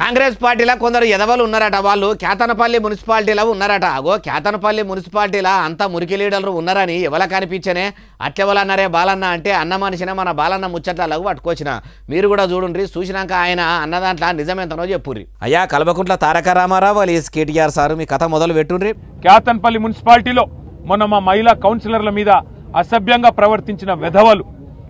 కాంగ్రెస్ పార్టీలో కొందరు ఎదవలు ఉన్నారట. వాళ్ళు కేతనపల్లి మున్సిపాలిటీలో ఉన్నారట. అగో కేతనపల్లి మున్సిపాలిటీలో అంతా మురికి లీడర్లు ఉన్నారని ఎవల కనిపించనే అట్లెవలన్నారే బాలన్న అంటే అన్న మనిషినే మన బాలన్న ముచ్చట్లకు పట్టుకొచ్చిన. మీరు కూడా చూడండి, చూసినాక ఆయన అన్న దాంట్లో నిజమేంతనో చెప్పుర్రి. అయ్యా కల్వకుంట్ల తారక రామారావు అలియస్ కేటీఆర్ సార్, మీ కథ మొదలు పెట్టుండ్రి. కేతనపల్లి మున్సిపాలిటీలో మొన్న మా మహిళా కౌన్సిలర్ల మీద అసభ్యంగా ప్రవర్తించిన వెధవలు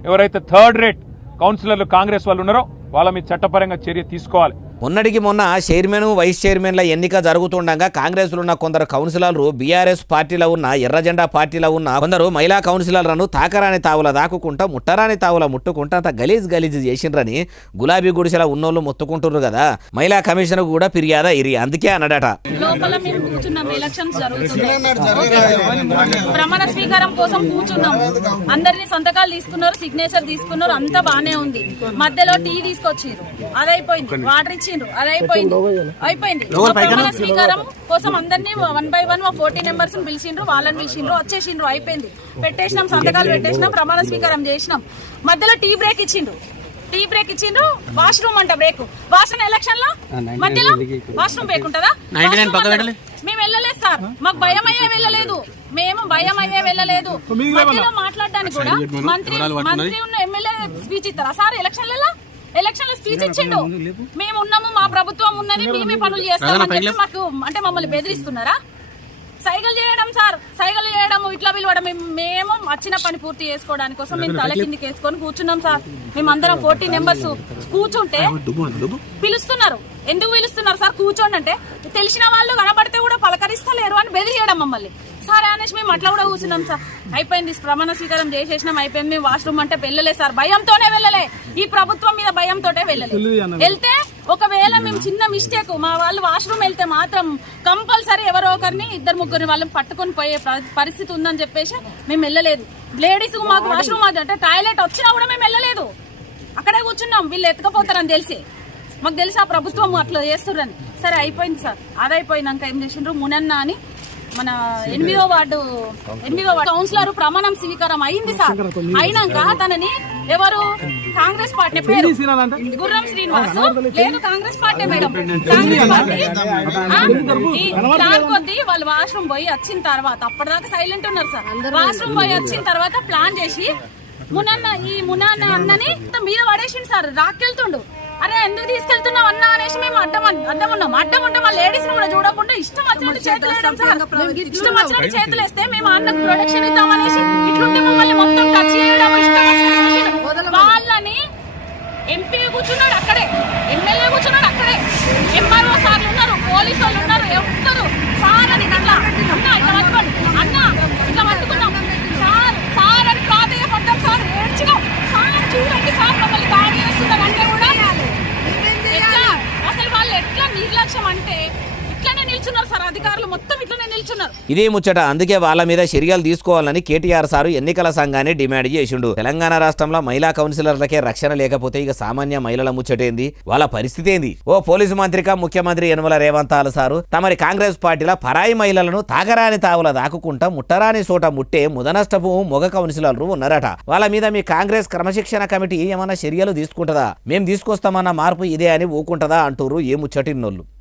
ఎవరైతే థర్డ్ రేట్ కౌన్సిలర్లు కాంగ్రెస్ వాళ్ళు ఉన్నారో వాళ్ళ మీద చట్టపరంగా చర్య తీసుకోవాలి. మొన్నటికి మొన్న చైర్మన్ వైస్ చైర్మన్ల ఎన్నిక జరుగుతుండగా కాంగ్రెస్లో ఉన్న కొందరు కౌన్సిలర్లు బీఆర్ఎస్ పార్టీలో ఉన్న ఎర్రజెండా పార్టీలో ఉన్న కొందరు మహిళా కౌన్సిలర్లను తాకరాని తావుల దాక్కుంటా ముట్టరాని తావుల ముట్టుకుంటా అంత గలీజ్ చేసిండ్రని గులాబీ గుడిసెల ఉన్నోళ్ళు మొత్తుకుంటున్నారు కదా. మహిళా కమిషన్ కూడా ఫిర్యాదు ఇరి అందుకే అన్నాడట. లోపల మేము కూర్చున్నాం, ఎలక్షన్స్ జరుగుతున్నాయి, ప్రమాణ స్వీకారం కోసం కూర్చున్నాం. అందరినీ సంతకాలు తీసుకున్నారు, సిగ్నేచర్ తీసుకున్నారు, అంతా బానే ఉంది. మధ్యలో టీ తీసుకొచ్చారు, అదైపోయింది. వాటర్ ఇచ్చిండ్రు, అదైపోయింది. ప్రమాణ స్వీకారం కోసం అందరినీ 1 by 1 40 మెంబర్స్ పిలిచిండ్రు, వాళ్ళని పిలిచిండ్రు, వచ్చేసిండ్రు, అయిపోయింది. పెట్టేసినాం, సంతకాలు పెట్టేసినాం, ప్రమాణ స్వీకారం చేసినాం. మధ్యలో టీ బ్రేక్ ఇచ్చిండ్రు. వాష్రూమ్ అంట బ్రేక్. వాష్రూమ్ ఎలక్షన్ లో మధ్యలో వాష్రూమ్ బ్రేక్ ఉంటుందా? మేము వెళ్ళలేదు సార్, మాకు భయం అయ్యే వెళ్ళలేదు. మధ్యలో మాట్లాడడానికి కూడా మంత్రి ఉన్న ఎమ్మెల్యే స్పీచ్ ఇస్తారా సార్? ఎలక్షన్ లో స్పీచ్ ఇచ్చిండు. మేము ఉన్నాము, మా ప్రభుత్వం ఉన్నది, మేమే పనులు చేస్తామని చెప్పి మాకు అంటే మమ్మల్ని బెదిరిస్తున్నారా? సైకిల్ చేయడం ఇట్లా పిలవడం. మేము వచ్చిన పని పూర్తి చేసుకోవడానికి కోసం మేము తల కిందికి వేసుకొని కూర్చున్నాం సార్. మేమందరం 40 మెంబర్స్ కూర్చుంటే పిలుస్తున్నారు. ఎందుకు పిలుస్తున్నారు సార్? కూర్చోండి అంటే తెలిసిన వాళ్ళు కనబడితే కూడా పలకరిస్తలేరు అని బెదిరియడం మమ్మల్ని. సరే అనేసి మేము అట్లా కూడా కూర్చున్నాం సార్. అయిపోయింది, ప్రమాణ స్వీకారం చేసేసినాం, అయిపోయింది. మేము వాష్రూమ్ అంటే వెళ్ళలే సార్, భయంతోనే వెళ్ళలే. ఈ ప్రభుత్వం మీద భయంతోటే వెళ్ళలే. వెళ్తే ఒకవేళ మేము చిన్న మిస్టేక్ మా వాళ్ళు వాష్రూమ్ వెళ్తే మాత్రం కంపల్సరీ ఎవరో ఒకరిని 2-3 వాళ్ళని పట్టుకొని పోయే పరిస్థితి ఉందని చెప్పేసి మేము వెళ్ళలేదు. లేడీస్ మాకు వాష్రూమ్ అంటే టాయిలెట్ వచ్చినా కూడా మేము వెళ్ళలేదు, అక్కడే కూర్చున్నాం. వీళ్ళు ఎత్తుకపోతారని మాకు తెలిసి ఆ ప్రభుత్వం అట్లా చేస్తుర్రని. సరే అయిపోయింది సార్. అదైపోయినాక ఏం చేసిండ్రు, మునన్న అని మన 8వ వార్డు కౌన్సిలర్ ప్రమాణం స్వీకారం అయింది సార్. అయినాక తనని ఎవరు కాంగ్రెస్ పార్టీ పేరు గుర్రం శ్రీనివాస్ లేదు, Congress party madam, Congress party plan కొద్ది వాళ్ళు వాష్రూమ్ పోయి వచ్చిన తర్వాత, అప్పటిదాకా సైలెంట్ ఉన్నారు సార్. వాష్రూమ్ పోయి వచ్చిన తర్వాత ప్లాన్ చేసి మునన్న అన్నని మీద పడేసిండు సార్. రాకెళ్తుండు. అరే ఎందుకు తీసుకెళ్తున్నావు అన్న అనేసి మేము అడ్డం ఉన్నాం. అడ్డం ఉంటే మా లేడీస్ కూడా చూడకుండా ఇష్టం వచ్చినట్టు చేతులు వేయడం సార్. ఇష్టం వచ్చినట్టు చేతులు వేస్తే మేము అన్నకు ప్రొటెక్షన్ ఇద్దామనేసి ఇట్లుంటే మమ్మల్ని మొత్తం టచ్ చేయడం, ఇష్టం వాళ్ళని. ఎంపీ కూర్చున్నాడు అక్కడే, ఎమ్మెల్యే కూర్చున్నాడు అక్కడే, ఎంఆర్ఓ సార్లు ఉన్నారు, పోలీసు వాళ్ళు ఉన్నారు, ఎవ్వరు సార్ అని ఇట్లా ఇట్లా పట్టుకున్నాం సార్ అని ప్రాధాన్యపడ్డాం సార్. ఏడ్చినాం సార్, చూడండి సార్ మమ్మల్ని దాడి చేస్తున్నారు అంటే కూడా అసలు వాళ్ళు ఎట్లా నిర్లక్ష్యం అంటే ఇట్లానే నిల్చున్నారు సార్. అధికారులు మొత్తం ఇట్లానే నిల్చున్నారు. ఇదే ముచ్చట. అందుకే వాళ్ళ మీద చర్యలు తీసుకోవాలని కేటీఆర్ సారు ఎన్నికల సంఘాన్ని డిమాండ్ చేసిండు. తెలంగాణ రాష్ట్రంలో మహిళా కౌన్సిలర్లకే రక్షణ లేకపోతే ఇక సామాన్య మహిళల ముచ్చటేంది, వాళ్ళ పరిస్థితి ఏంది? ఓ పోలీసు మంత్రిగా ముఖ్యమంత్రి యనమల రేవంత్ సారు తమరి కాంగ్రెస్ పార్టీలో పరాయి మహిళలను తాకరాని తావుల దాక్కుంటా ముట్టరాని చోట ముట్టే ముదనష్టపు మొగ కౌన్సిలర్లు ఉన్నారట. వాళ్ళ మీద మీ కాంగ్రెస్ క్రమశిక్షణ కమిటీ ఏమన్నా చర్యలు తీసుకుంటుందా? మేం తీసుకొస్తామన్న మార్పు ఇదే అని ఊకుంటదా అంటూరు ఏ ముచ్చటిన్నోళ్ళు.